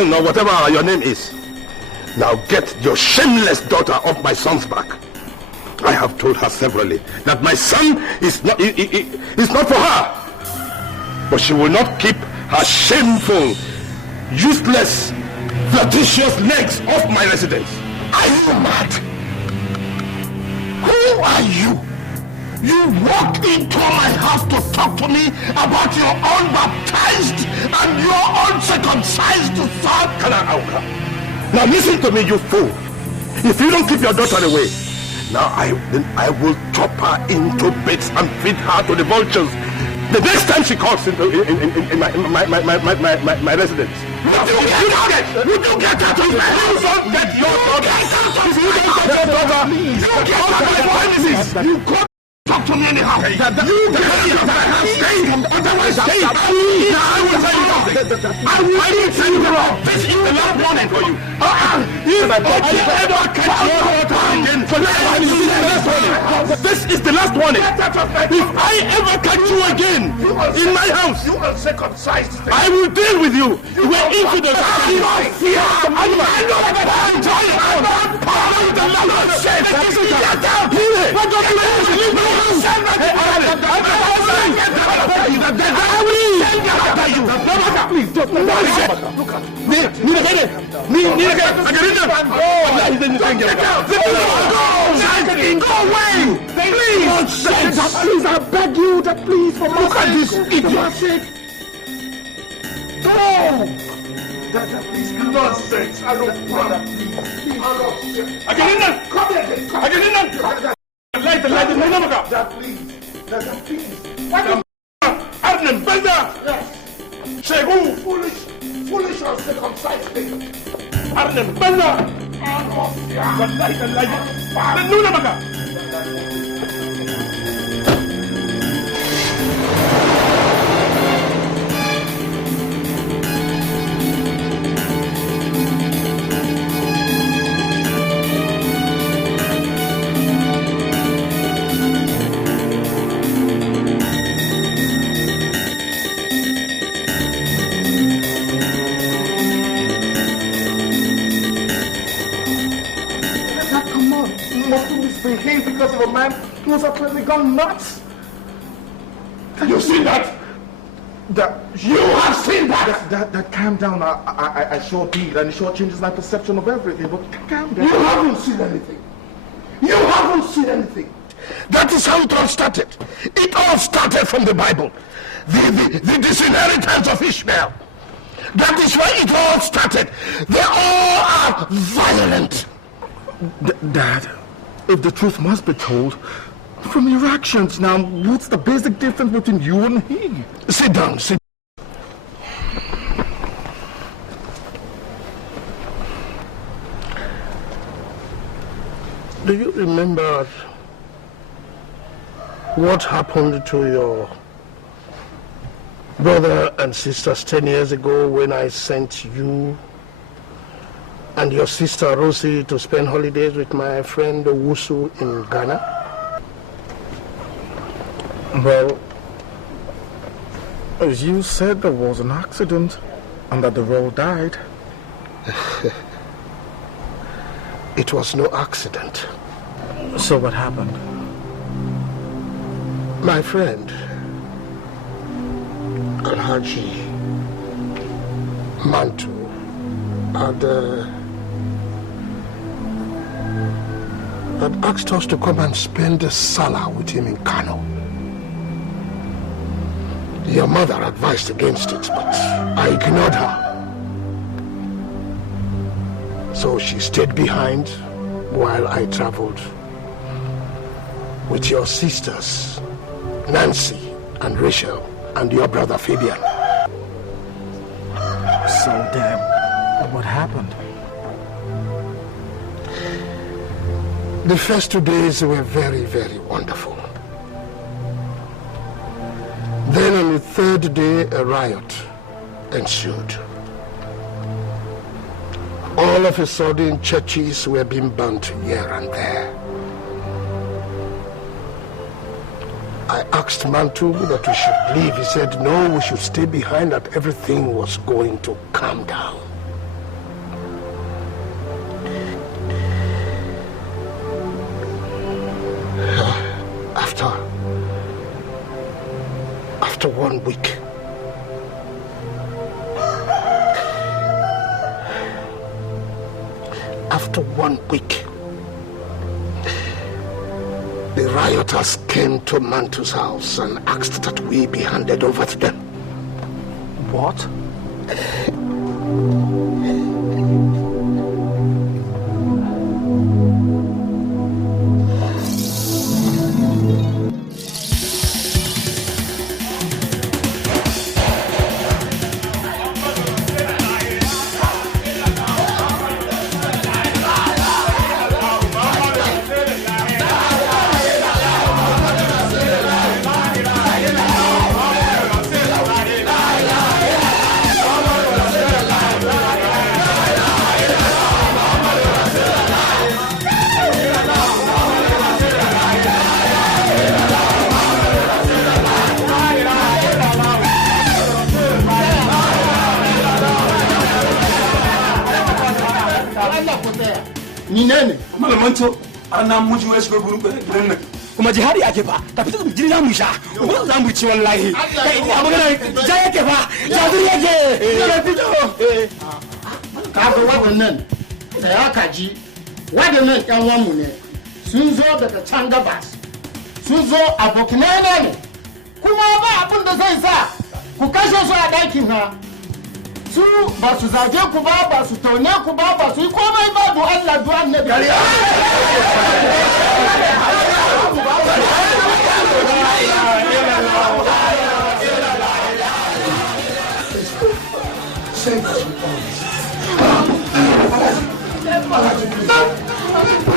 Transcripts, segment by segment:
Jackson or whatever your name is. Now get your shameless daughter off my son's back. I have told her severally that my son is not for her. But she will not keep her shameful, useless, flirtatious legs off my residence. Are you mad? Who are you? You walked into my house to talk to me about your unbaptized and your uncircumcised son? Now listen to me, you fool. If you don't keep your daughter away, now I will chop her into bits and feed her to the vultures the next time she calls in my residence. Would you get out of my house? You don't get your daughter. If you don't get your daughter, you get out of my house. You come talk to me anyhow. You get out of my house. Otherwise, I will tell you something. I will tell you wrong. This is the last warning for you. If I ever catch your daughter again, this is the last warning. If I ever catch you again in my house, you uncircumcised, I will deal with you. You were infidels. Please, I beg you, please, for my sake. Look at this idiot. Dada, please, nonsense. I don't want please. Come here. Light, Dada, please. Dada, please. Arnhem, Belda! Yes. Shegu! Foolish uncircumcised thing. Arnhem, Belda! Wallahi. Behave because of a man who was apparently gone nuts. You seen that? You have seen that? That calm down. I sure did, and it sure changes my perception of everything. But calm down. You haven't seen anything. You haven't seen anything. That is how it all started. It all started from the Bible. The disinheritance of Ishmael. That is where it all started. They all are violent. Dad, if the truth must be told, from your actions now, what's the basic difference between you and he? Sit down, sit. Do you remember what happened to your brother and sisters 10 years ago when I sent you and your sister Rosie to spend holidays with my friend Owusu in Ghana? Well, as you said, there was an accident and that they all died. It was no accident. So what happened? My friend, Alhaji Mantu, had asked us to come and spend the Salah with him in Kano. Your mother advised against it, but I ignored her. So she stayed behind while I traveled with your sisters, Nancy and Rachel, and your brother Fabian. So then, what happened? The first 2 days were very, very wonderful. Then on the third day, a riot ensued. All of a sudden, churches were being burnt here and there. I asked Mantu that we should leave. He said, no, we should stay behind, that everything was going to calm down. 1 week, the rioters came to Mantu's house and asked that we be handed over to them. What? kuma jihadi ake fa ka fito jini za mu sha kuma za mu ci wallahi kai a magana ja yake fa jazuri yake ya fito ka ga wadannan da ya kaji wadannan ƴan wanmu ne sun zo daga can gabas sun zo abokanai ne kuma ba abin da zai sa ku kashe su a ɗakin ha su ba su zage ku ba su taune ku ba su yi komai ba do Allah do annabi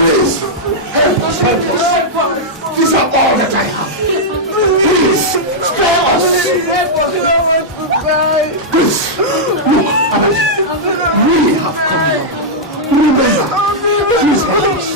Please, help us. These are all that I have. Please, spare us. Please, look, we have come here. Remember, please help us.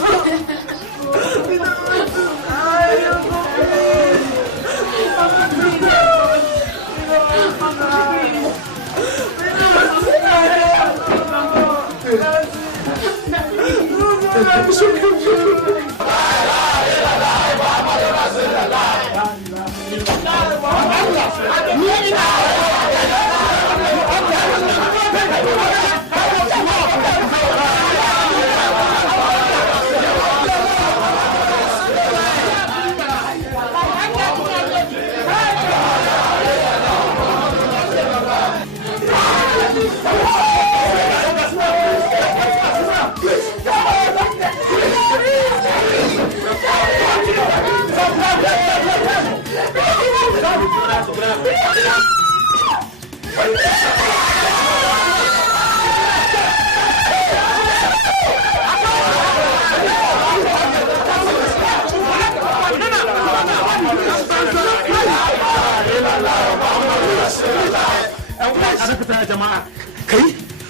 jama'a kai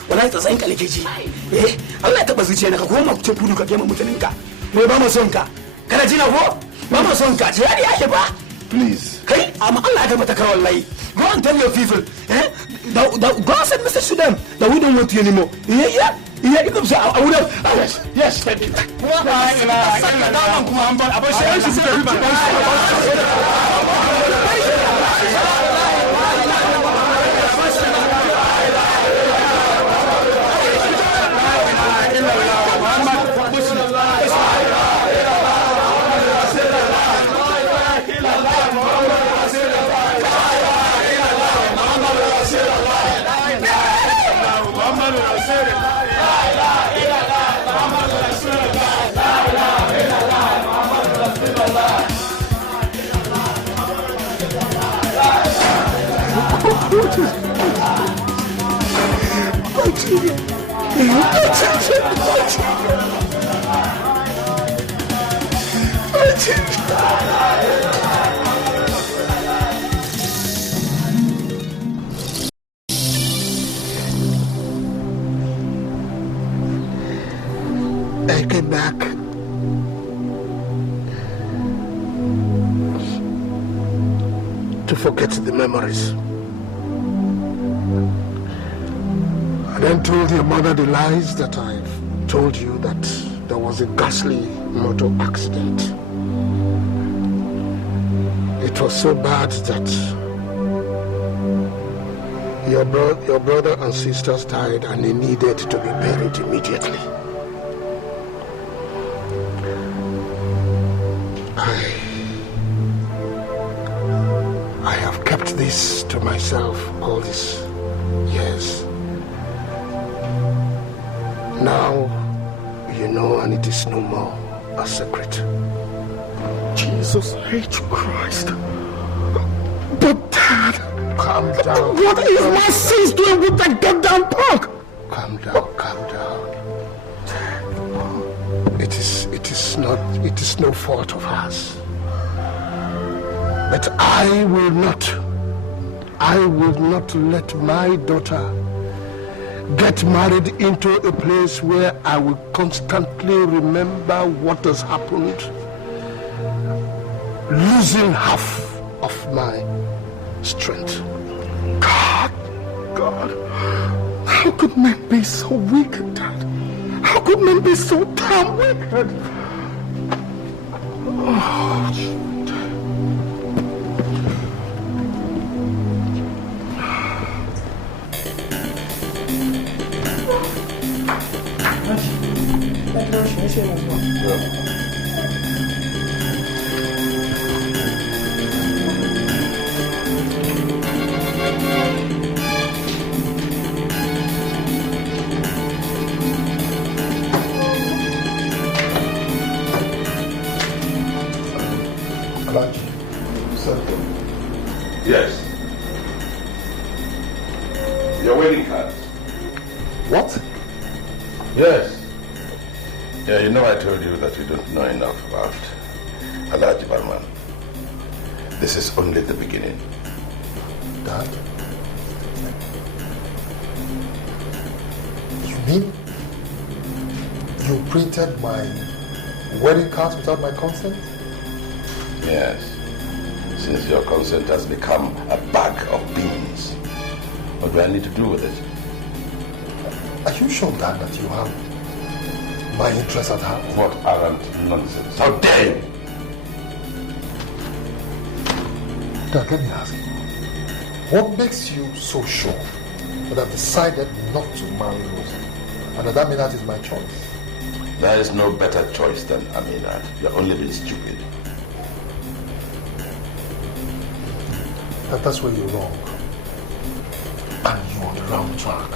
wallahi tsatsayin kalkeji Allah ya taba zuciya ka koma ku kudu ka kema mutanen ka mai ba mu son ka kana jina ko ba mu son ka jihadi yake ba Please. Kai amma Allah ya ga mata kar wallahi go and tell your people go and send message to them that we don't want you anymore yeah it comes I would have yes thank you I came back to forget the memories. I then told your mother the lies that I've told you, that there was a ghastly motor accident. It was so bad that Your brother and sisters died and they needed to be buried immediately. I have kept this to myself all these years. Now, you know, and it is no more a secret. Jesus H. Christ. But Dad... Calm down. What is my sis doing with that goddamn punk? Calm down, calm down. It is no fault of hers. But I will not let my daughter get married into a place where I will constantly remember what has happened, losing half of my strength. God, how could men be so wicked, Dad? How could men be so damn wicked? Oh, Yes. Your wedding cards. What? Yes. Yeah, you know I told you that you don't know enough about Alhaji Barman. This is only the beginning. Dad? You mean you printed my wedding cards without my consent? Yes. Since your consent has become a bag of beans, what do I need to do with it? Are you sure, Dad, that you have my interest at heart? What arrant nonsense. How dare you! Dad, let me ask you. What makes you so sure that I've decided not to marry Rosie? And does that mean that is my choice? There is no better choice than Aminat. You're only being stupid. That's where you're wrong. And you're on the wrong track.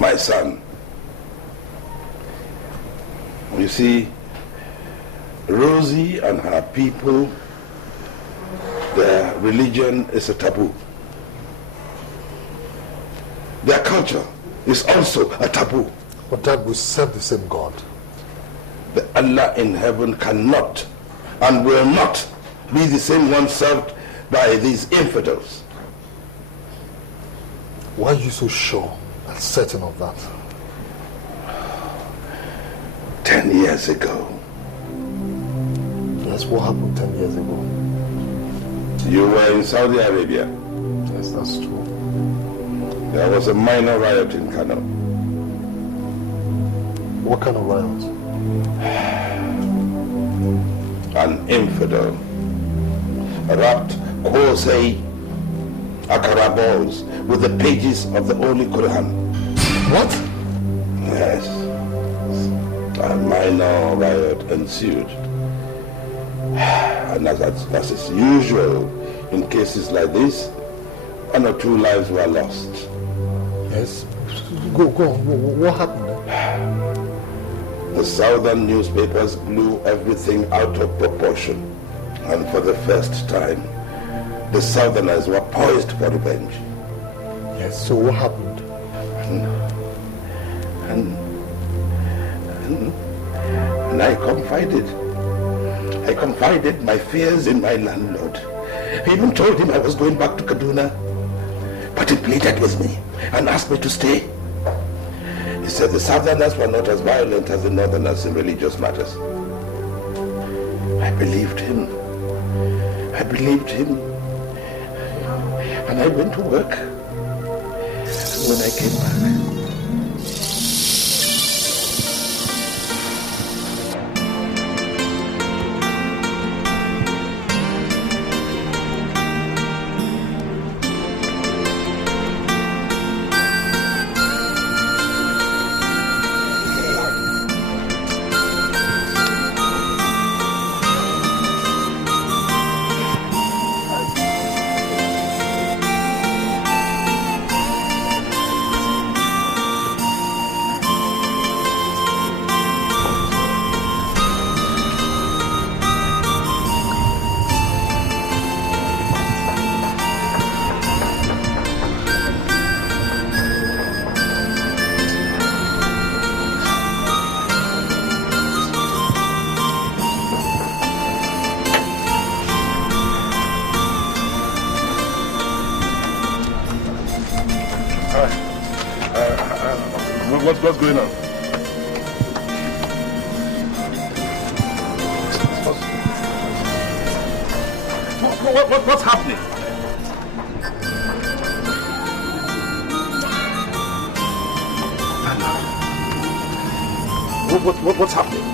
My son, you see, Rosie and her people, their religion is a taboo. Their culture is also a taboo. But Dad, we serve the same God. The Allah in heaven cannot and will not be the same one served by these infidels. Why are you so sure and certain of that? 10 years ago. Yes, what happened 10 years ago? You were in Saudi Arabia. Yes, that's true. There was a minor riot in Kano. What kind of riot? An infidel wrapped Ossy Akaraballs with the pages of the Holy Quran. What? Yes. A minor riot ensued. And as is usual in cases like this, 1 or 2 lives were lost. Yes. Go on. What happened? The southern newspapers blew everything out of proportion. And for the first time, the southerners were poised for revenge. Yes, so what happened? And I confided my fears in my landlord. I even told him I was going back to Kaduna. But he pleaded with me and asked me to stay. He said the Southerners were not as violent as the Northerners in religious matters. I believed him. I believed him. And I went to work. And when I came back, what's going on? What's happening? What's happening?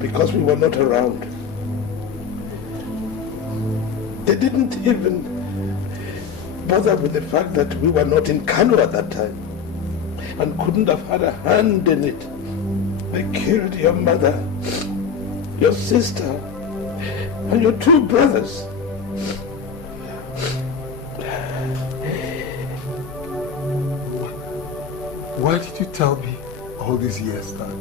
Because we were not around. They didn't even bother with the fact that we were not in Kano at that time and couldn't have had a hand in it. They killed your mother, your sister, and your two brothers. Why did you tell me all these years, Dad?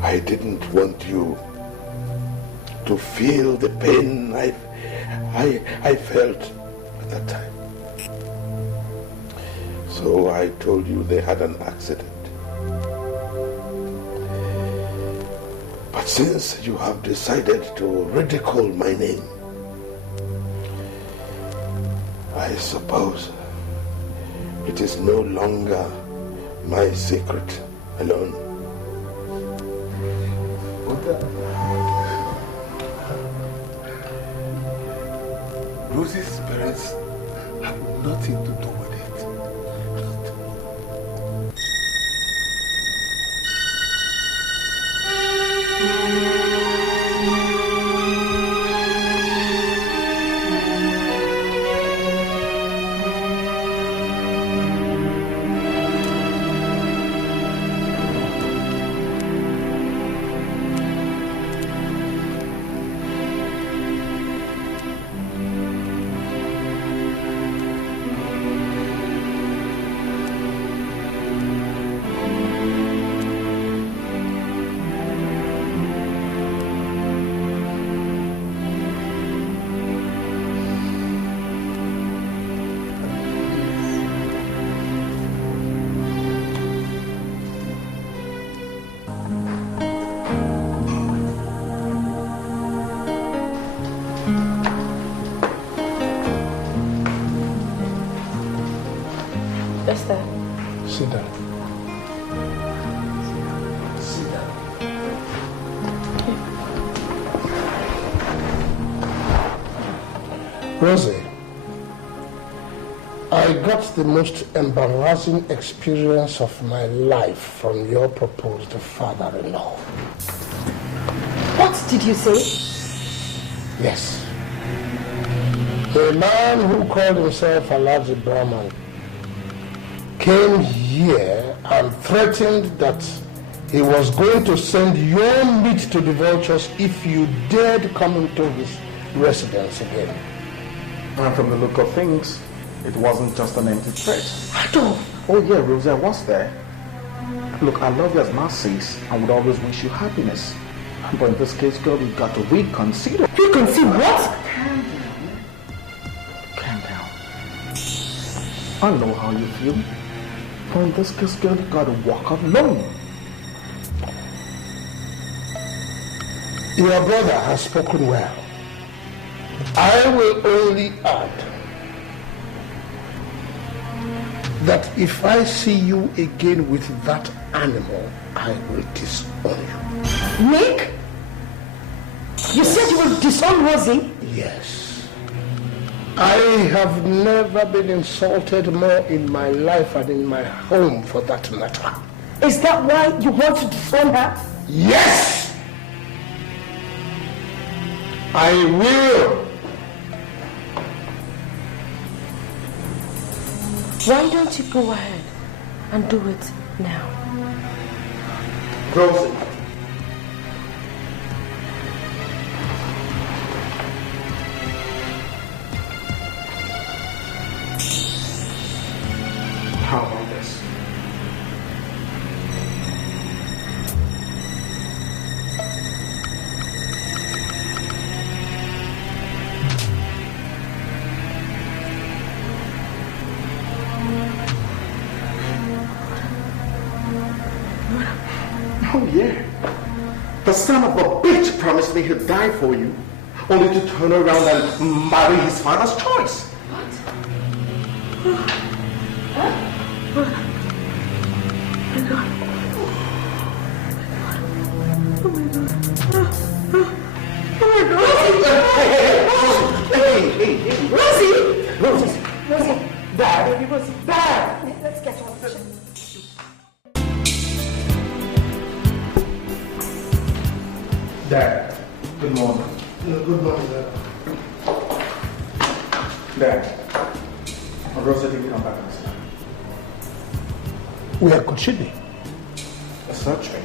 I didn't want you to feel the pain I felt at that time. So I told you they had an accident. But since you have decided to ridicule my name, I suppose it is no longer my secret alone. Rosie's parents had nothing to do with it. Sit down. Sit down. Rosie, I got the most embarrassing experience of my life from your proposed father-in-law. What did you say? Yes. The man who called himself Alaji Brahman came here and threatened that he was going to send your meat to the vultures if you dared come into his residence again. And from the look of things, it wasn't just an empty threat. At all. Oh yeah, Rosie, I was there. Look, I love you as Narcissus and would always wish you happiness. But in this case, girl, you've got to reconsider. Reconsider what? Calm down. I know how you feel. But in this case, girl, you got to walk alone. Your brother has spoken well. I will only add that if I see you again with that animal, I will disown you. Nick? You said you will disown Rosie? Yes. I have never been insulted more in my life and in my home for that matter. Is that why you want to disown her? Yes! I will! Why don't you go ahead and do it now? Rosie. How about this? Oh yeah. The son of a bitch promised me he'd die for you, only to turn around and marry his father's choice. Rosie! Dad! Dad! Let's get on with it. Dad, good morning. Good morning, Dad. Dad, Rosie didn't come back inside. Where could she be? Searching.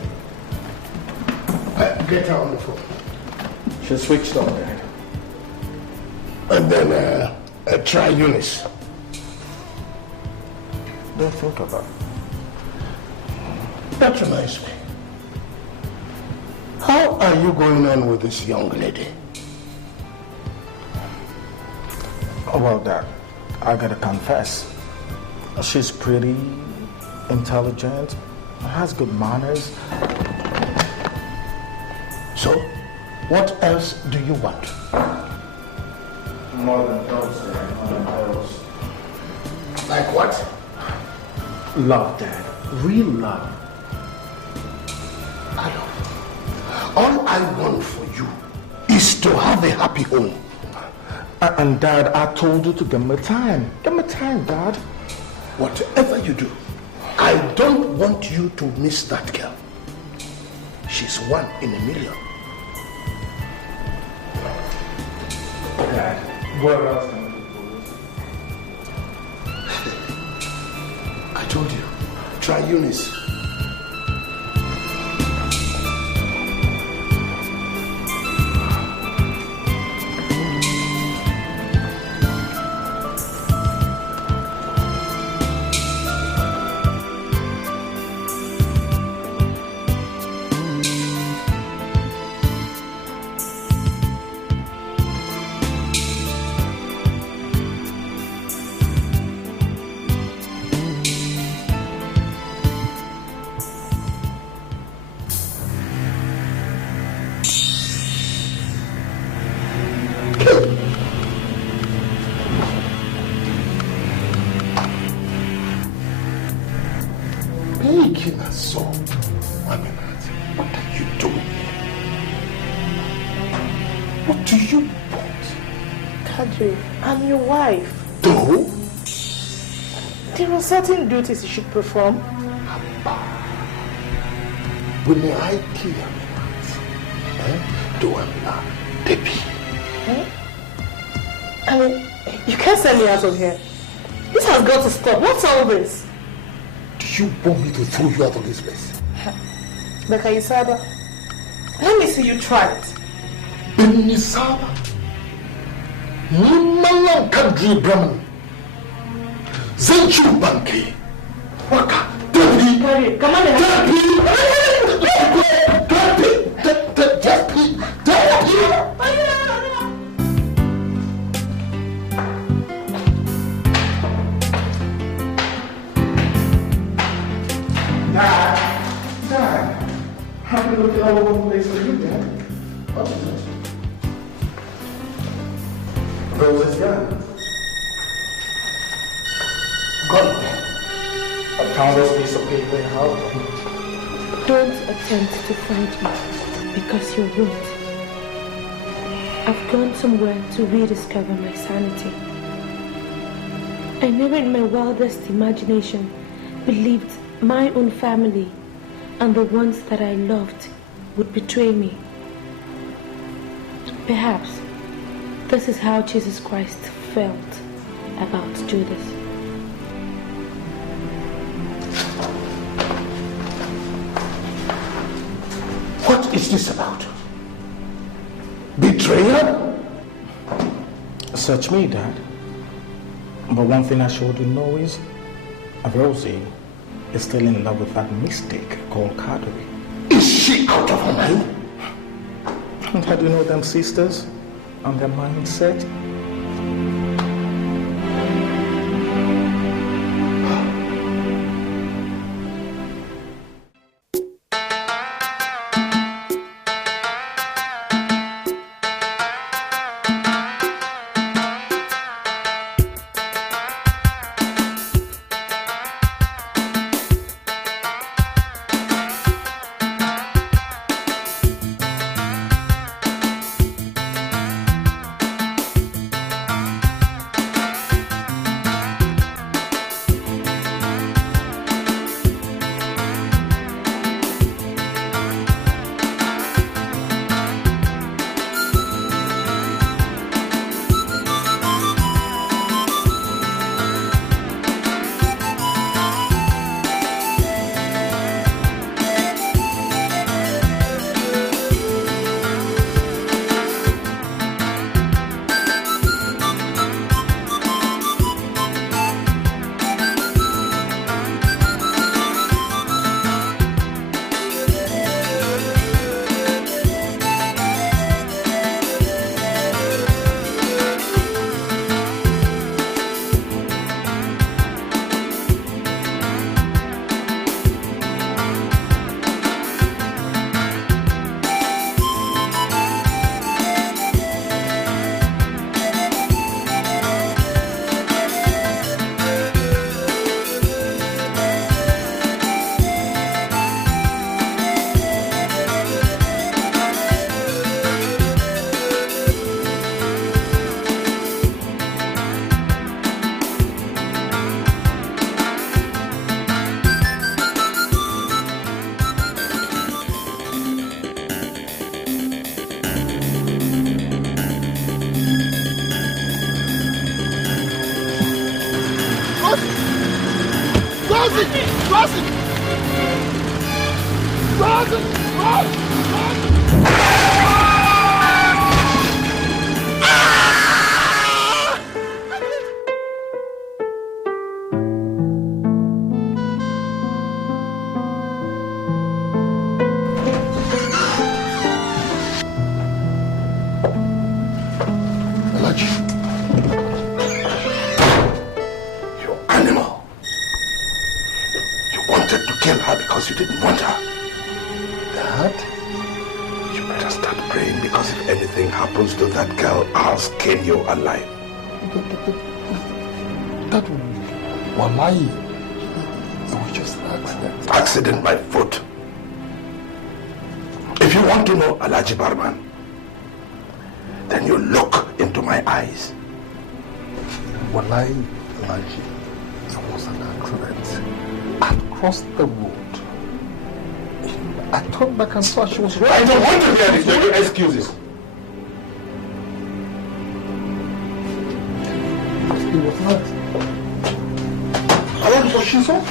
Get her on the phone. She switched on, Dad. And then try Eunice. Don't think about it. That reminds me. How are you going on with this young lady? Oh, well, Dad, I gotta confess. She's pretty, intelligent, has good manners. So, what else do you want? More than those, Dad, more than those. Like what? Love, Dad. Real love. I love. All I want for you is to have a happy home. And Dad, I told you to give me time. Give me time, Dad. Whatever you do, I don't want you to miss that girl. She's one in a million. Dad, where else can we go? I told you. Try Eunice. What do you want? Kadiri, I'm your wife. No. There are certain duties you should perform. When I kill him, do I Debbie? I mean, you can't send me out of here. This has got to stop. What's all this? Do you want me to throw you out of this place? Bekayisaba, let me see you try it. Benisaba? Nimalang Kadiri Brahman. Zenchu Banki. Waka. Debbie. Come on, Dad, I've been looking all over the place for you, Dad. What is it? Rose is gone. Gone. I found this piece of paper in her house. Don't attempt to find me, because you won't. I've gone somewhere to rediscover my sanity. I never in my wildest imagination believed my own family and the ones that I loved would betray me. Perhaps this is how Jesus Christ felt about Judas. What is this about? Betrayal? Search me, Dad. But one thing I sure do know is Rosie is still in love with that mystic called Kadiri. Is she out of her mind? And how do you know them sisters and their mindset? Accident by foot. If you want to know Alhaji Barman, then you look into my eyes. Wallahi, Elijah, it was an accident. I crossed the road. I turned back and saw she was right. I don't want to hear these excuses. It was not. How long was she so?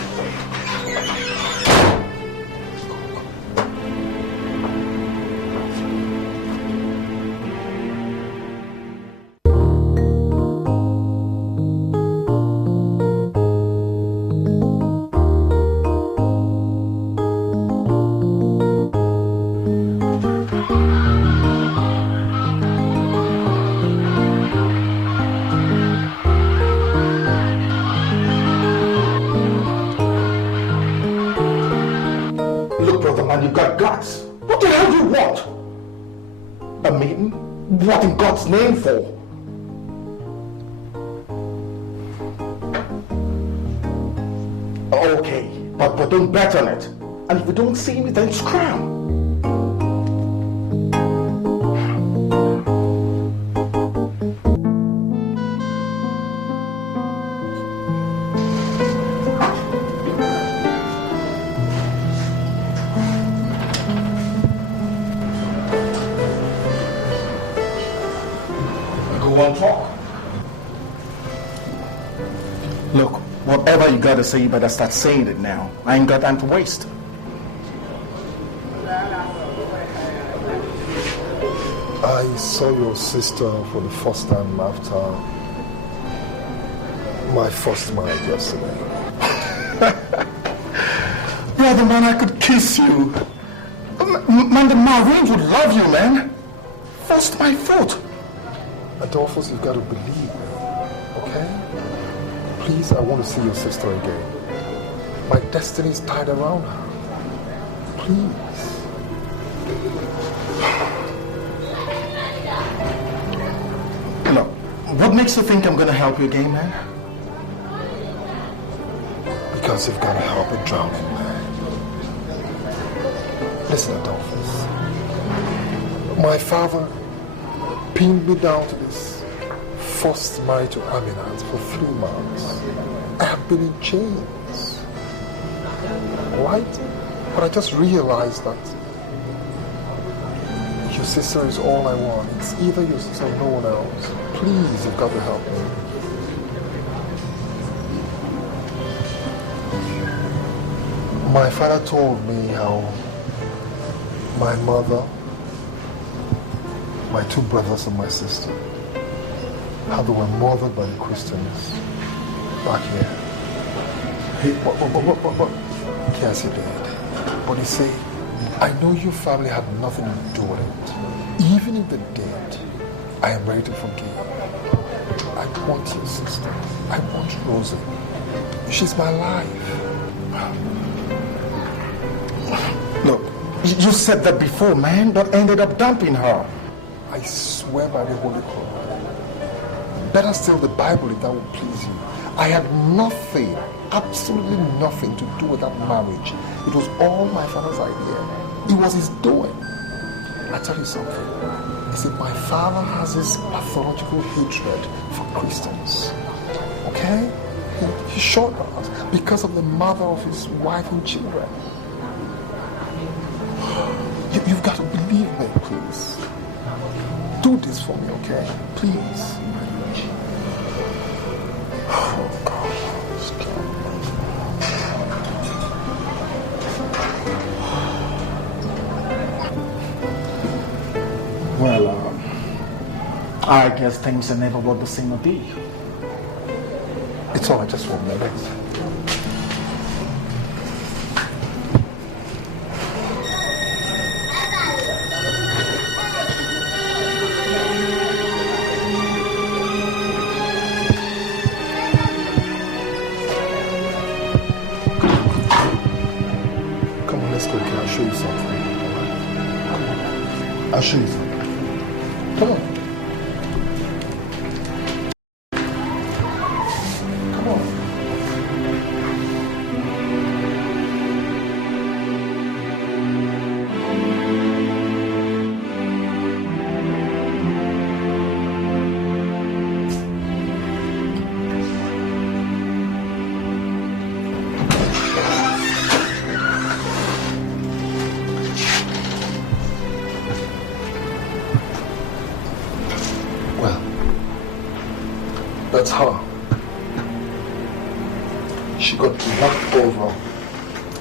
What in God's name for? Okay, but don't bet on it. And if we don't see me, then scram. Whatever you gotta say, you better start saying it now. I ain't got time to waste. I saw your sister for the first time after my first marriage yesterday. You're the man I could kiss you. Man, the Marines would love you, man. First my foot. Adolphus, you've got to believe me, okay? Please, I want to see your sister again. My destiny is tied around her. Please. Look, what makes you think I'm going to help you again, man? Because you've got to help a drowning man. Listen, Adolphus. My father pinned me down to this forced marriage to Aminat for 3 months. I have been in chains. Right? But I just realized that your sister is all I want. It's either your sister or no one else. Please, you've got to help me. My father told me how my mother, my 2 brothers and my sister, how they were murdered by the Christians back here. What? Yes, he did. But you see, I know your family had nothing to do with it. Even if they did, I am ready to forgive. I want your sister. I want Rosie. She's my life. Look, you said that before, man, but ended up dumping her. I swear by the Holy Cross. Better still the Bible if that would please you. I had nothing, absolutely nothing to do with that marriage. It was all my father's idea. It was his doing. I tell you something. I said my father has this pathological hatred for Christians. Okay? He shot us because of the mother of his wife and children. You've got to believe me, please. Do this for me, okay? Please. Oh, God. Well, I guess things are never what they seem to be. It's all right, just 1 minute. I'll show you something. Come on. Come on. That's her. She got knocked over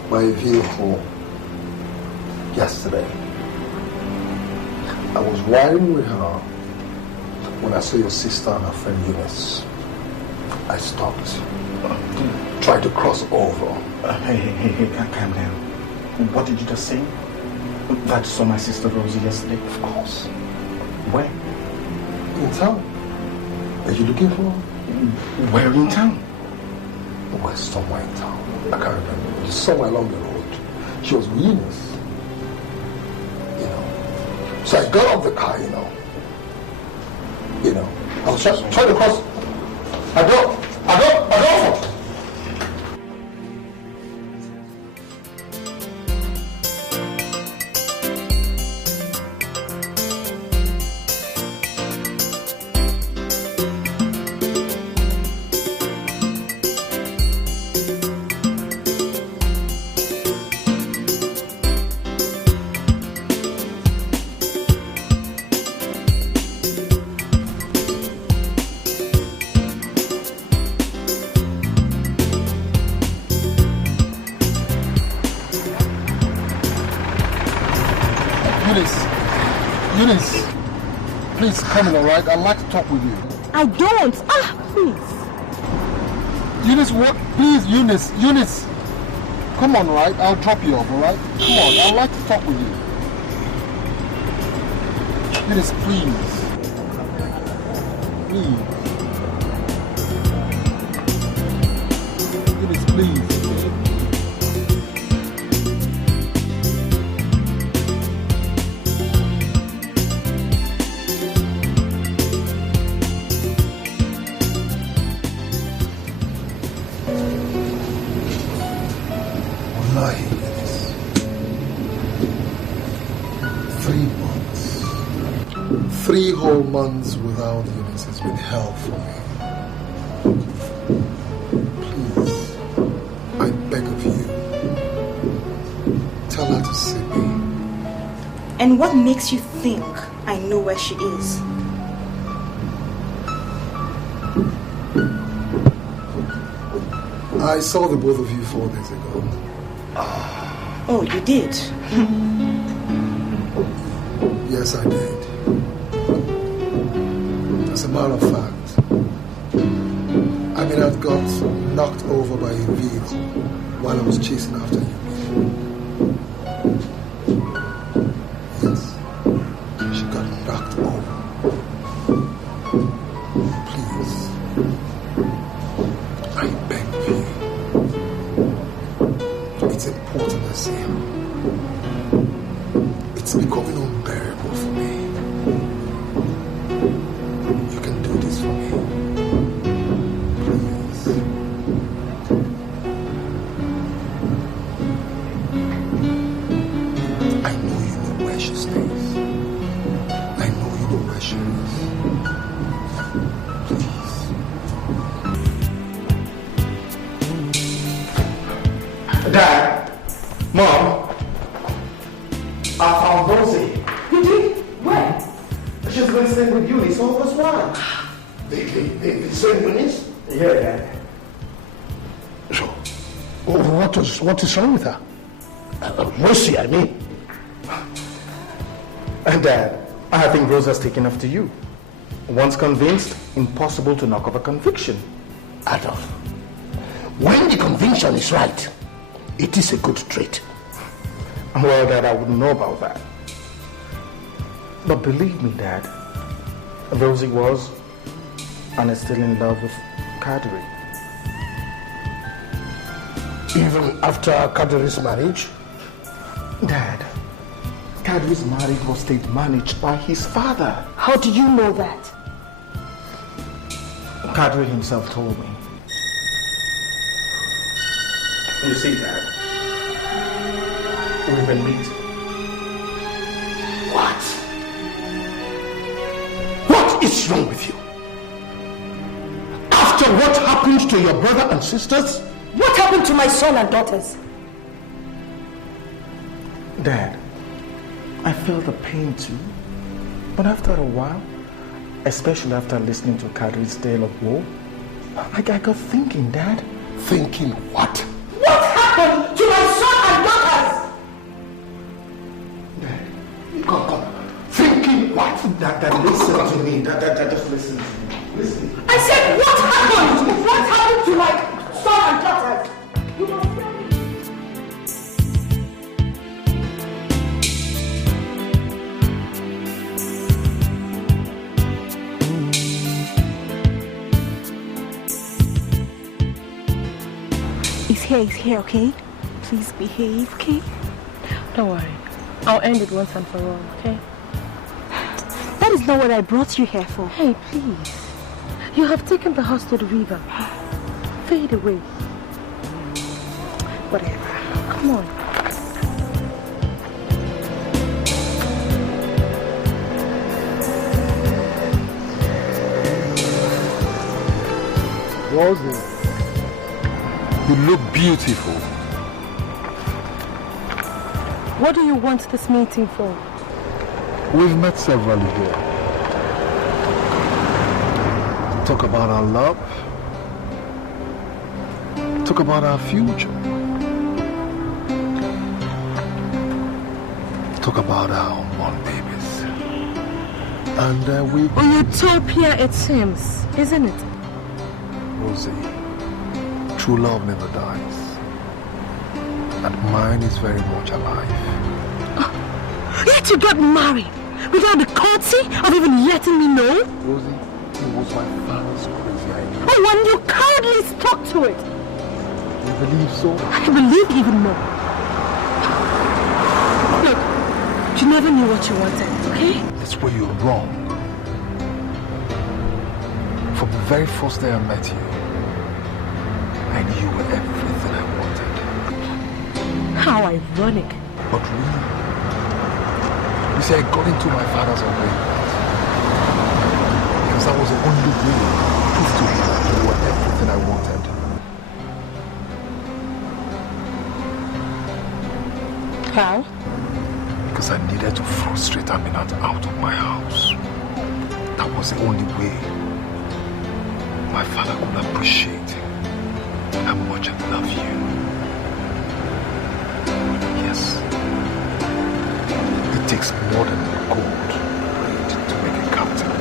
by a vehicle yesterday. I was riding with her when I saw your sister and her friend Eunice. I stopped. Tried to cross over. Hey, calm down. What did you just say? That you saw my sister Rosie yesterday? Of course. Where? In town. Are you looking for her? Where in town? Well, somewhere in town. I can't remember. Just somewhere along the road. She was with Eunice. So I got off the car, I was just trying to cross. I go. Eunice, please come in, all right? I'd like to talk with you. I don't. Please. Eunice, what? Please, Eunice. Come on, right? I'll drop you off, all right? Come on, I'd like to talk with you. Eunice, please. Eunice, please. Three whole months without Eunice has been hell for me. Please, I beg of you, tell her to see me. And what makes you think I know where she is? I saw the both of you 4 days ago. Oh, you did? Yes, I did. As a matter of fact, I got knocked over by a vehicle while I was chasing after you. Yes, she got knocked over. Please, I beg of you. It's important I see her. It's becoming unbearable for me. You can do this for me. Please. I know you know where she stays. I know you know where she is. Please. Dad, Mom, I found Rosie. You did? Where? She's been staying with Eunice all this while. The same Eunice? Yeah, Dad. So, what is wrong with her? Rosie, I mean. Dad, I think Rose has taken after you. Once convinced, impossible to knock off a conviction. Adolf, when the conviction is right, it is a good trait. Well, Dad, I wouldn't know about that. But believe me, Dad, Rosie was and is still in love with Kadiri. Even after Kadiri's marriage? Dad, Kadiri's marriage was state managed by his father. How do you know that? Kadiri himself told me. You see, Dad, we've been meeting. What? What is wrong with you? After what happened to your brother and sisters? What happened to my son and daughters? Dad, I felt the pain too. But after a while, especially after listening to Kadiri's tale of woe, I got thinking, Dad. Thinking what? What happened to my son and daughters? Come. Thinking what? Dad, listen to me. Dad, just listen to me. Listen. I said, what happened? What happened to my son and daughters? You must tell me. He's here, okay? Please behave, okay? Don't worry. I'll end it once and for all, okay? That is not what I brought you here for. Hey, please. You have taken the horse to the river. Fade away. Whatever. Come on. Rosie, you look beautiful. What do you want this meeting for? We've met several here. Talk about our love. Talk about our future. Talk about our unborn babies. And we... An utopia it seems, isn't it? Rosie, true love never dies. And mine is very much alive. Yet you got married without the courtesy of even letting me know? Rosie, it was my father's crazy idea. Oh, when you cowardly stuck to it. You believe so? I believe even more. Look, you never knew what you wanted, okay? That's where you're wrong. From the very first day I met you, I knew you were everything I wanted. How ironic. But really, you see, I got into my father's agreement because that was the only way to prove to him that you were everything I wanted. How? Because I needed to frustrate Aminat out of my house. That was the only way my father could appreciate how much I love you. Yes. It takes more than the gold to make a captain.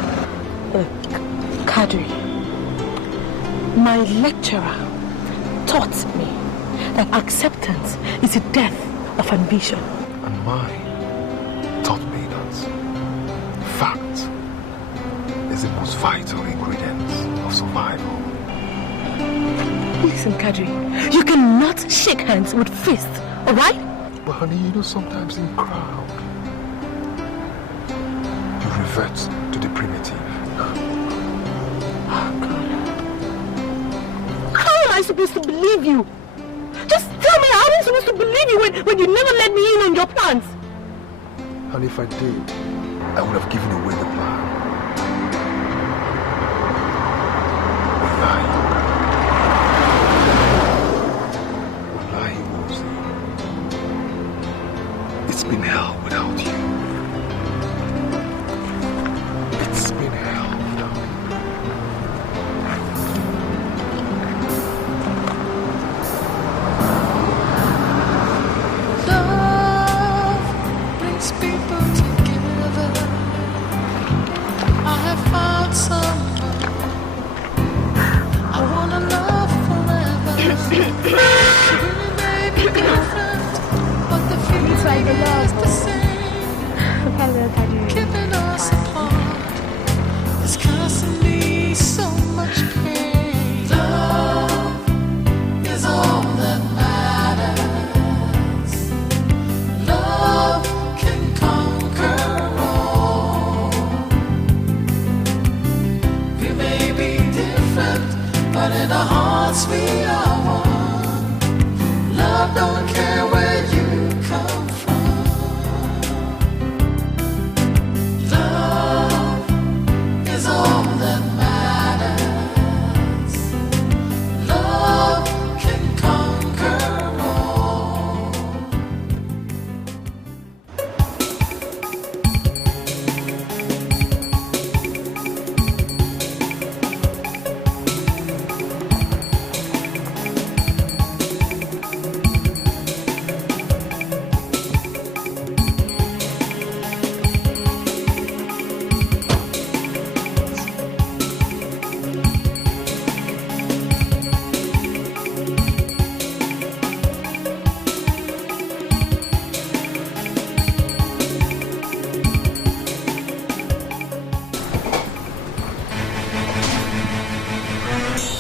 Look, Kadiri, my lecturer taught me that acceptance is the death of ambition. And mine taught me that fact is the most vital ingredient of survival. Listen, Kadiri, you cannot shake hands with fists, alright? But honey, you know, sometimes in crowd, you revert to the primitive. Oh, God. How am I supposed to believe you? Just tell me, how am I supposed to believe you when you never let me in on your plans? And if I did, I would have given away the plan. Wallahi, Ossy. It's been hell without you. It's been hell without you. Love brings people together. I have found someone I wanna love forever. We may be different, but the feeling is the same. Keeping us apart is causing me so much pain. Love is all that matters. Love can conquer all. We may be different, but in our hearts we are one. Love don't care where you come from. Love is all that matters. Love can conquer all.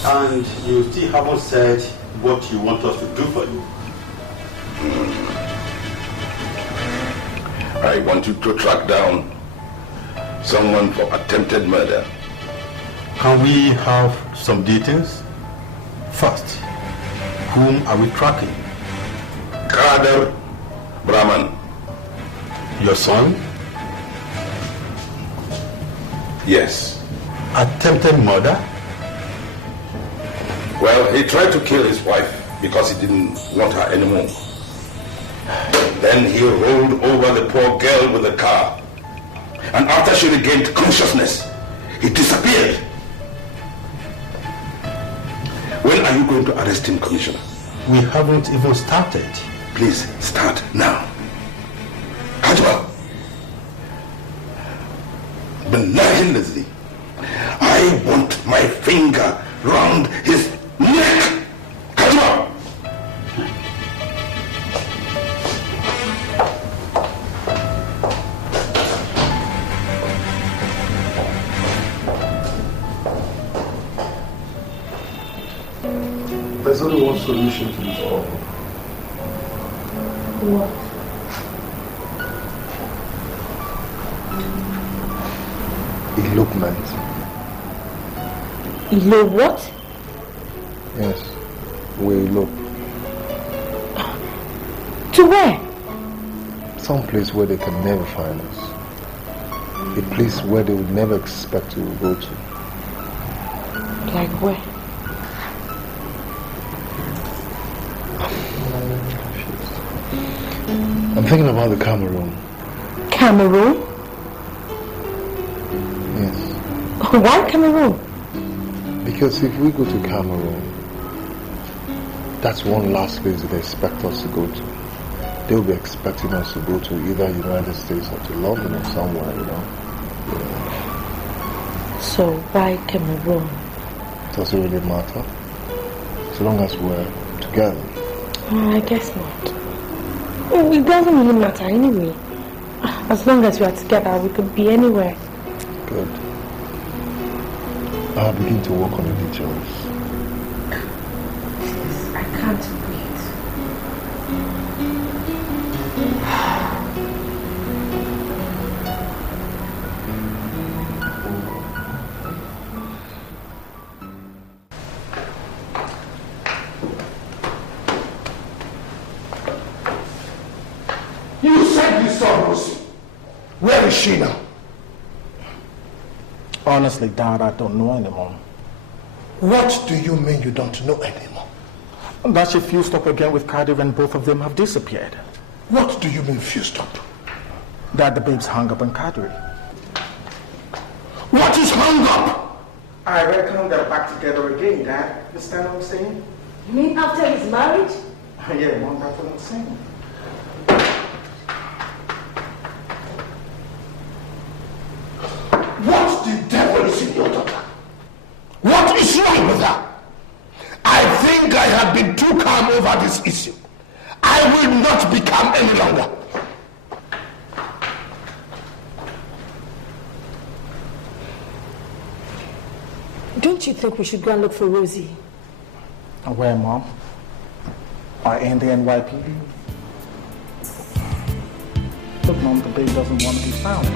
And you still haven't said what you want us to do for you. I want you to track down someone for attempted murder. Can we have some details? First, whom are we tracking? Kadiri Brahman. Your son? Yes. Attempted murder? Well, he tried to kill his wife because he didn't want her anymore. Then he rolled over the poor girl with the car. And after she regained consciousness, he disappeared. When are you going to arrest him, Commissioner? We haven't even started. Please, start now. Hajwa. Benevolently, I want my finger round his neck. Hajwa. There's only one solution to this problem. What? Elopement. Elope what? Yes, we elope. To where? Some place where they can never find us. A place where they would never expect to go to. Like where? I'm thinking about the Cameroon. Cameroon? Yes. Why Cameroon? Because if we go to Cameroon, that's one last place that they expect us to go to. They'll be expecting us to go to either United States or to London or somewhere, you know. So why Cameroon? Does it really matter? So long as we're together. I guess not. It doesn't really matter anyway. As long as we are together, we could be anywhere. Good. I'll begin to work on the details. I can't wait. You said you saw Ossy. Where is she now? Honestly, Dad, I don't know anymore. What do you mean you don't know anymore? That she fused up again with Kadiri and both of them have disappeared. What do you mean fused up? That the babes hung up on Kadiri. What is hung up? I reckon they're back together again, Dad. Understand what I'm saying? You mean after his marriage? Yeah, Mom, that's what I'm saying. What the devil is in your daughter? What is wrong with her? I think I have been too calm over this issue. I will not be calm any longer. Don't you think we should go and look for Rosie? Where, Mom? Or in the NYPD? Look, Mom, the babe doesn't want to be found.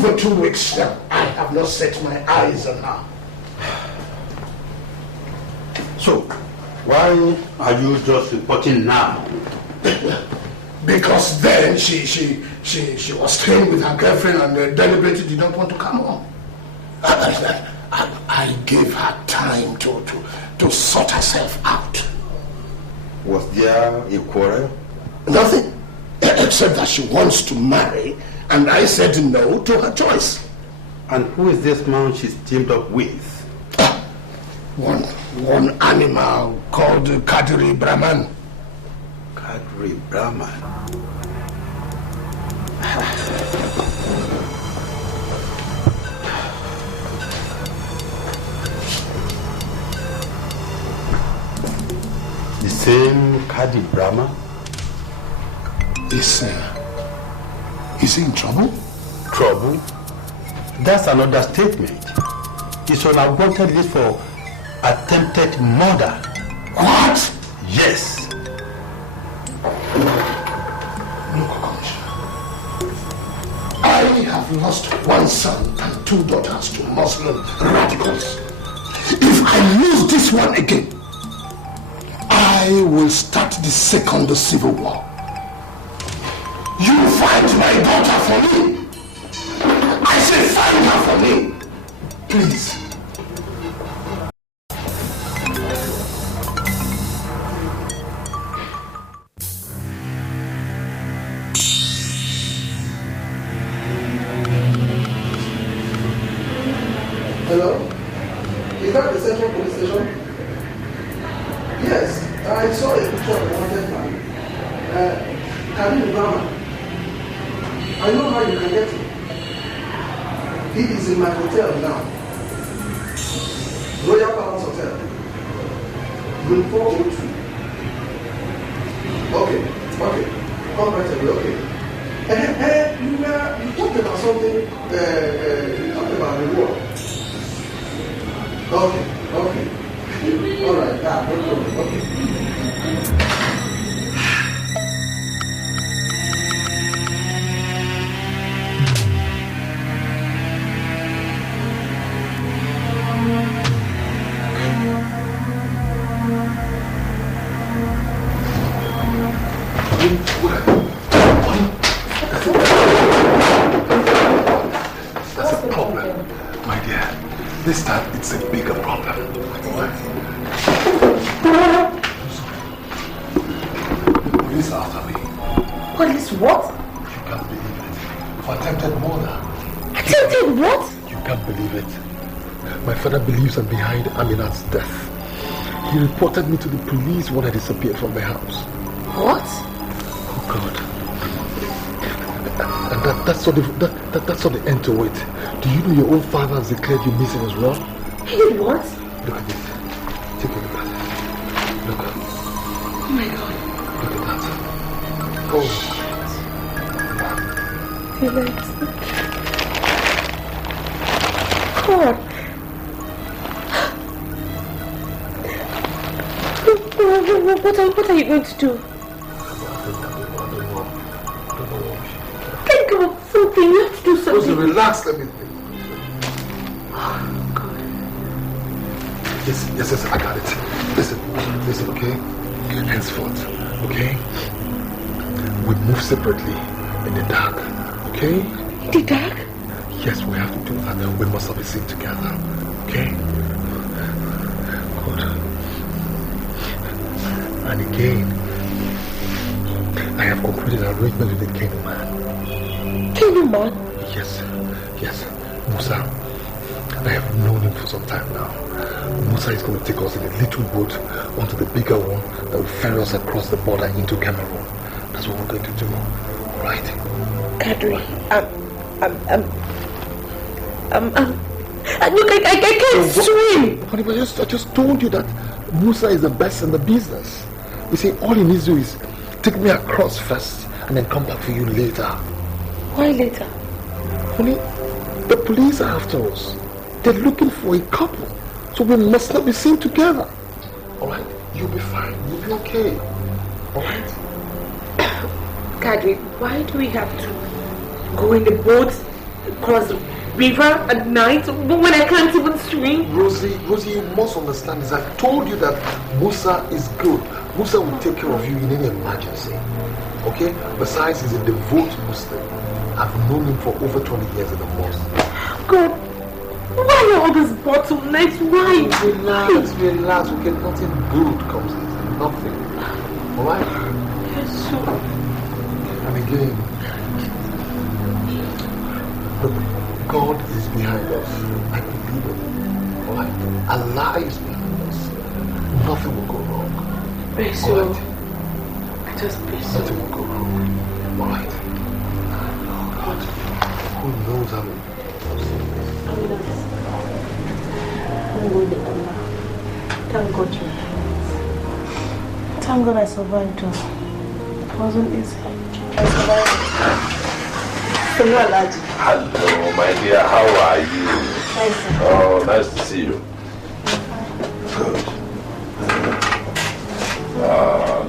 For 2 weeks now, I have not set my eyes on her. So, why are you just reporting now? Because then she was staying with her girlfriend and deliberately did not want to come home. I gave her time to to sort herself out. Was there a quarrel? Nothing, except that she wants to marry, and I said no to her choice. And who is this man she's teamed up with? One animal called Kadiri Brahman. Kadiri Brahman. The same Kadiri Brahman? Is he in trouble? Trouble? That's another statement. He's on a wanted list for attempted murder. What? Yes. Look, Commissioner, I have lost one son and 2 daughters to Muslim radicals. If I lose this one again, I will start the second civil war. You find my daughter for me. I say find her for me. Please. Hello? Is that the Central Police Station? Yes, I saw a picture of a wanted man. Kadiri Brahman. I know how you can get him. He is in my hotel now. Royal Palace Hotel. Room 402. Okay. Come right away, okay. You talked about something, you talked about the war. Okay. All right, no problem, okay. That's a problem, my dear. This time it's a bigger problem. Police are after me. Police what? You can't believe it. For attempted murder. Attempted what? You can't believe it. My father believes I'm behind Amina's death. He reported me to the police when I disappeared from the house. What? Oh God. And that's not the end to it. Do you know your own father has declared you missing as well? He what? Look at this. Take a look at it. Look. Oh my God. Look at that. Oh. Felix. God. What are you going to do? Think about something. You have to do something. Rosie, relax. Let me think. Yes, I got it. Listen, okay? Henceforth, okay? We move separately in the dark, okay? In the dark? Yes, we have to do that. We must all be seen together, okay? Good. And again, I have concluded an arrangement with the Kano man. Kano man? Yes. Musa. I have known him for some time now. Musa is going to take us in a little boat onto the bigger one that will ferry us across the border into Cameroon. That's what we're going to do. Alright? Kadiri, look, I can't swim. Honey, but I just told you that Musa is the best in the business. You see, all he needs to do is take me across first and then come back for you later. Why later? Honey, the police are after us. They're looking for a couple. So we must not be seen together. Alright? You'll be fine. You'll be okay. Alright? Kadiri, why do we have to go in the boat across the river at night when I can't even swim? Rosie, you must understand this. I've told you that Musa is good. Musa will take care of you in any emergency. Okay? Besides, he's a devout Muslim. I've known him for over 20 years in the mosque. God, why are all this bottlenecks? Why? Relax. Okay, nothing good comes in. Nothing. Alright? Yes, sure. And again, look, God is behind us. I believe it. Alright? Allah is behind us. Nothing will go wrong. Beso. Alright? Just Beso. Nothing will go wrong. Alright? But who knows how many Thank God you're here. Thank God I survived. It wasn't easy. I survived. Hello, my dear. How are you? Nice. Oh, nice to see you. Good.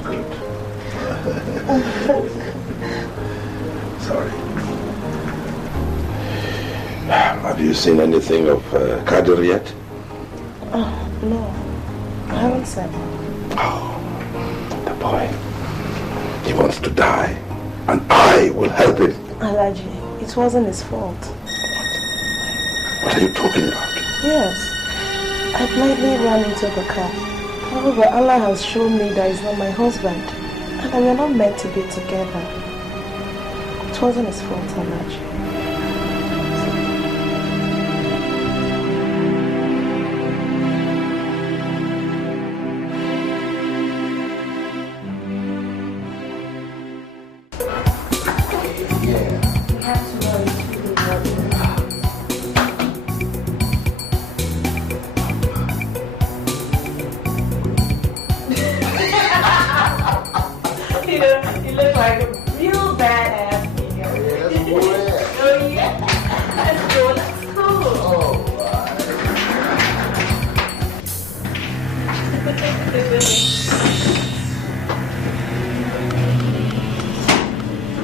Good. Sorry. Have you seen anything of Kadiri yet? Oh, no. I haven't seen. Oh, the boy. He wants to die. And I will help him. Alaji, it wasn't his fault. What are you talking about? Yes. I blindly ran into the car. However, Allah has shown me that he's not my husband. And that we're not meant to be together. It wasn't his fault, Alaji. You look like a real badass nigga. Oh yeah. Let's go.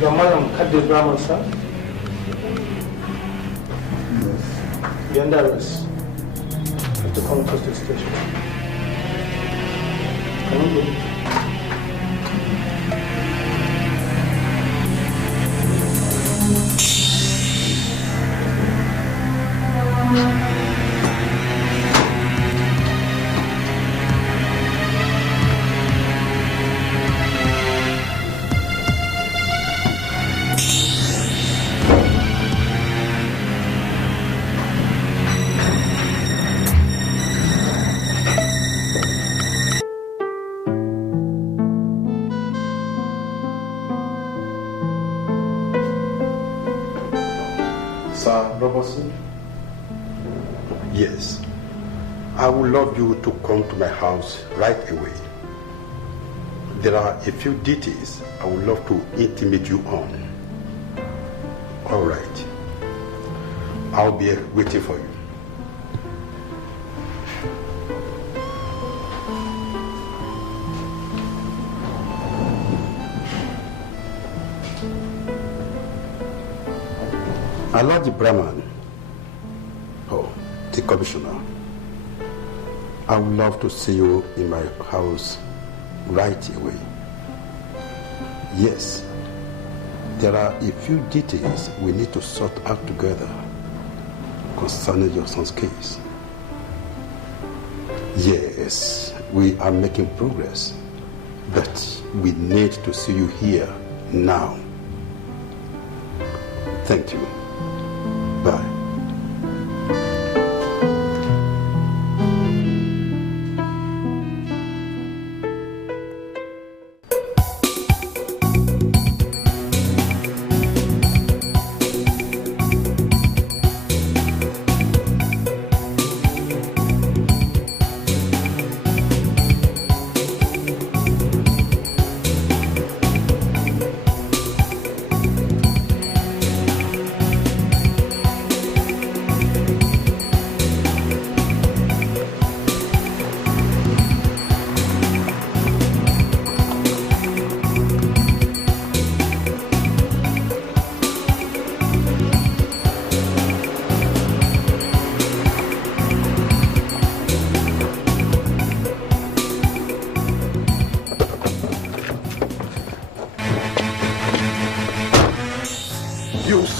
Your madam Kadiri, sir? Yes. You're under arrest. You have to come to the station. Can you go? Yes. I would love you to come to my house right away. There are a few details I would love to intimate you on. All right. I'll be waiting for you. Alhaji Brahman, the commissioner, I would love to see you in my house right away. Yes, there are a few details we need to sort out together concerning your son's case. Yes, we are making progress, but we need to see you here now. Thank you. Bye.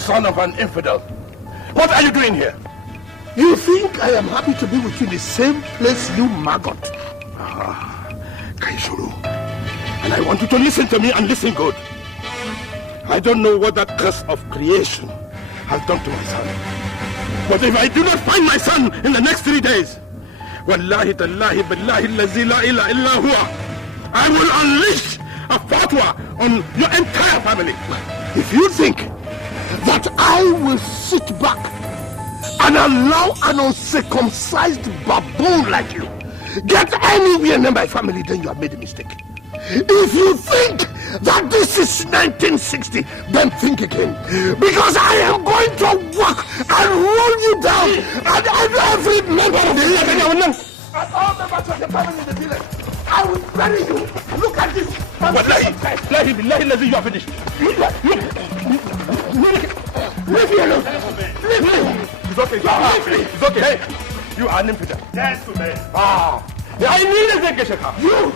Son of an infidel. What are you doing here? You think I am happy to be with you in the same place, you maggot? Kaishuru. And I want you to listen to me and listen good. I don't know what that curse of creation has done to my son. But if I do not find my son in the next 3 days, wallahi tallahi billahi allazi la ilaha illa huwa, I will unleash a fatwa on your entire family. If you think that I will sit back and allow an uncircumcised baboon like you get anywhere near my family, then you have made a mistake. If you think that this is 1960, then think again. Because I am going to walk and roll you down and every member of the village and all members of the family in the village. I will bury you. Look at this. Wallahi, you are finished. Leave me alone. Leave me. It's okay. It's okay. Hey, you are an infidel. Yes, man. I need a vacation. You,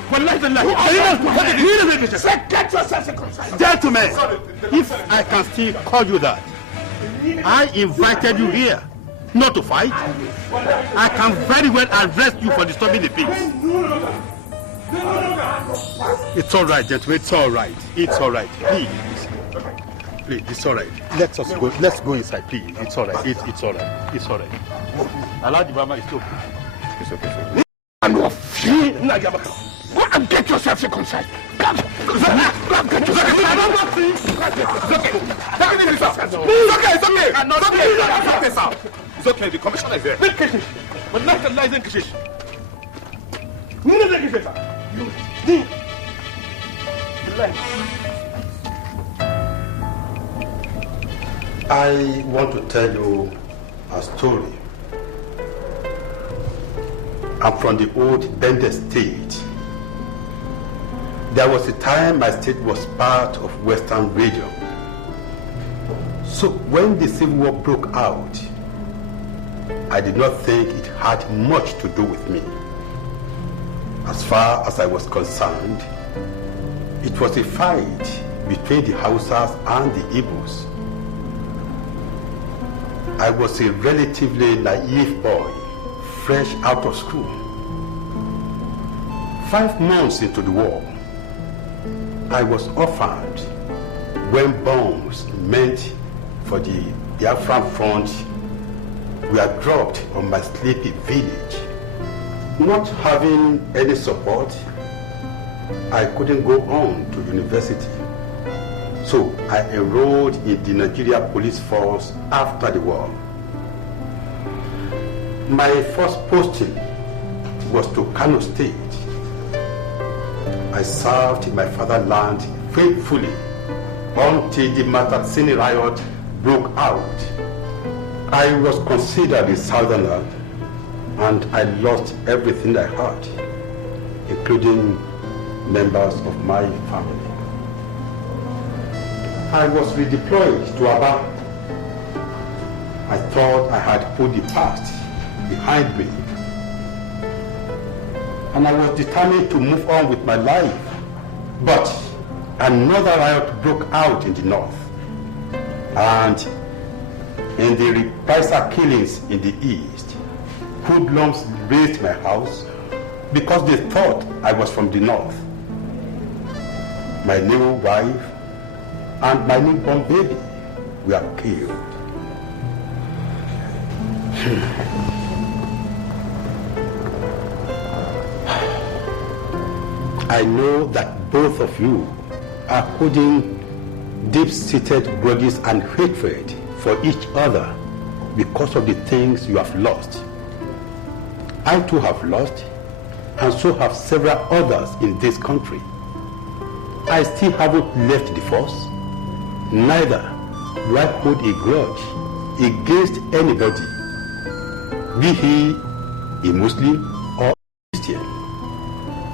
get yourself circumcised. Gentlemen, if I can still call you that, I invited you here not to fight. I can very well arrest you for disturbing the peace. It's all right, gentlemen. It's all right. It's all right. Please, it's all right. Let's go. Let's go inside, please. It's all right. It's all right. It's all right. Allah the Baba is okay. It's okay. And go and get yourself circumcised. Get yourself. It's okay. The commissioner is there. But not the license. I want to tell you a story. I'm from the old Bende state. There was a time my state was part of Western region. So when the Civil War broke out, I did not think it had much to do with me. As far as I was concerned, it was a fight between the Hausas and the Igbos. I was a relatively naive boy, fresh out of school. 5 months into the war, I was orphaned when bombs meant for the Biafran front were dropped on my sleepy village. Not having any support, I couldn't go on to university. So I enrolled in the Nigeria police force after the war. My first posting was to Kano State. I served my fatherland faithfully until the Matatsini riot broke out. I was considered a southerner and I lost everything I had, including members of my family. I was redeployed to Aba. I thought I had put the past behind me, and I was determined to move on with my life. But another riot broke out in the north, and in the reprisal killings in the east, hoodlums raised my house because they thought I was from the north. My new wife and my newborn baby were killed. I know that both of you are holding deep-seated grudges and hatred for each other because of the things you have lost. I too have lost, and so have several others in this country. I still haven't left the force. Neither do I hold a grudge against anybody, be he a Muslim or Christian,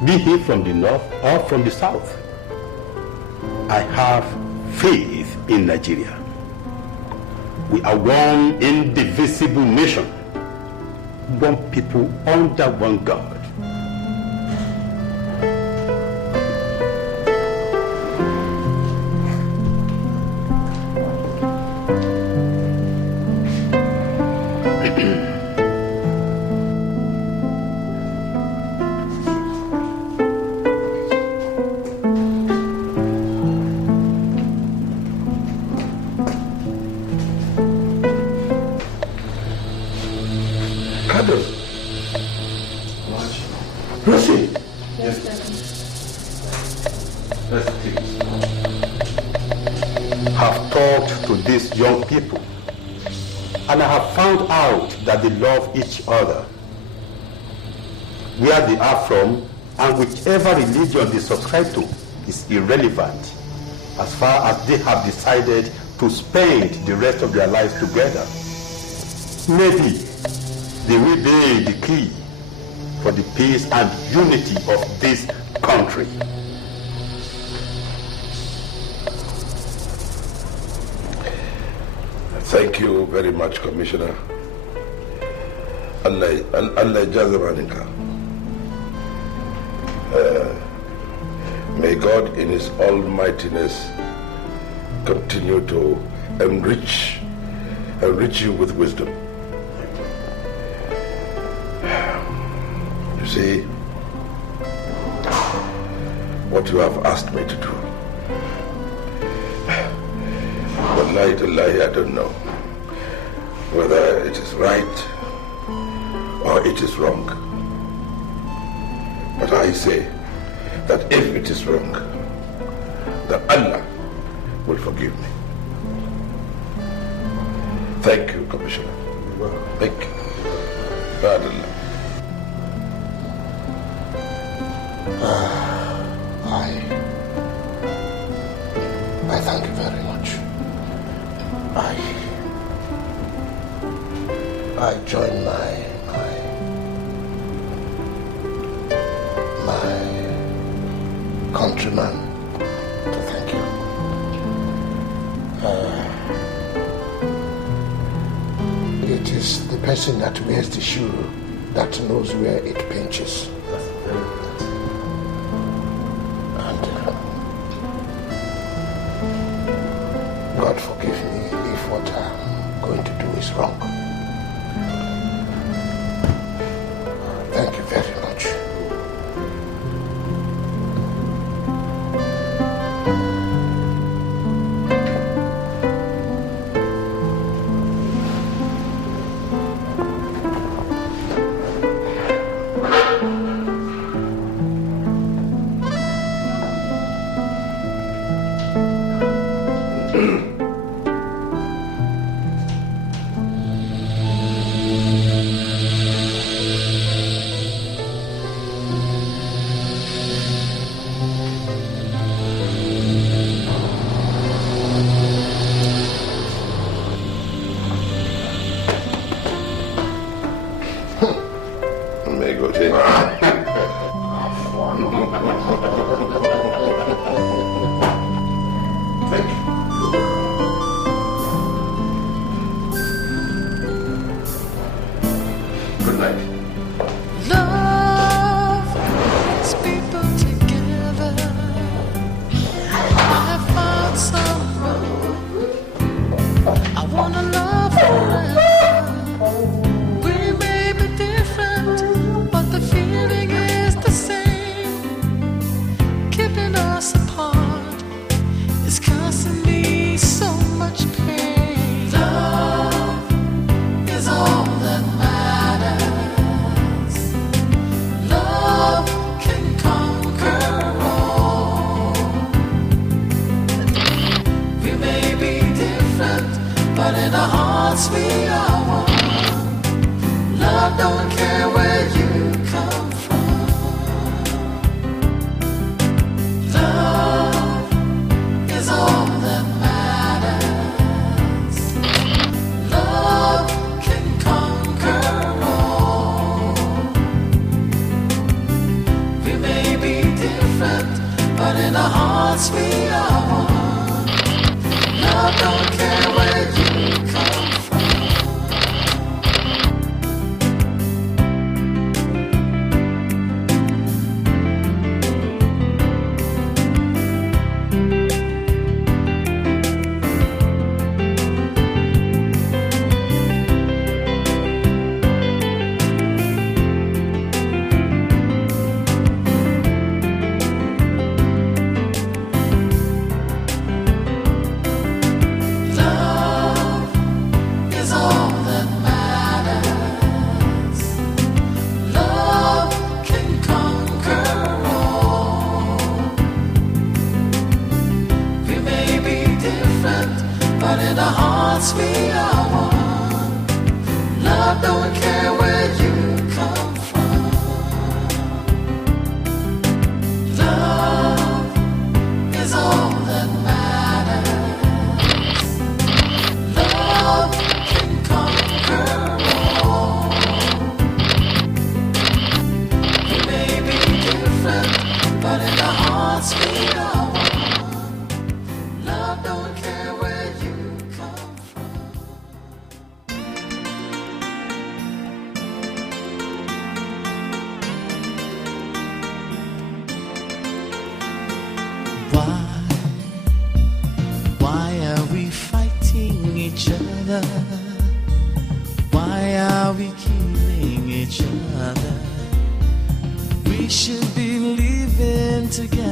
be he from the north or from the south. I have faith in Nigeria. We are one indivisible nation, one people under one God. Kadiri. Lucy. Yes, Let's please. Have talked to these young people, and I have found out that they love each other. Where they are from and whichever religion they subscribe to is irrelevant as far as they have decided to spend the rest of their lives together. Maybe they will be the key for the peace and unity of this country. Thank you very much, Commissioner. Allah Jazamanika. May God in His almightiness continue to enrich you with wisdom. You see, what you have asked me to do, wallahi, I don't know whether it is right or it is wrong. But I say that if it is wrong, that Allah will forgive me. Thank you, Commissioner. Thank you. Bad Allah. I thank you very much. I join my countrymen to thank you. It is the person that wears the shoe that knows where it pinches. And God forgive me if what I'm going to do is wrong. Thank you very much. don't care where you come from. Love is all that matters. Love can conquer all. We may be different, but in the hearts we are one. Love don't care where you come from. Why are we fighting each other? Why are we killing each other? We should be living together.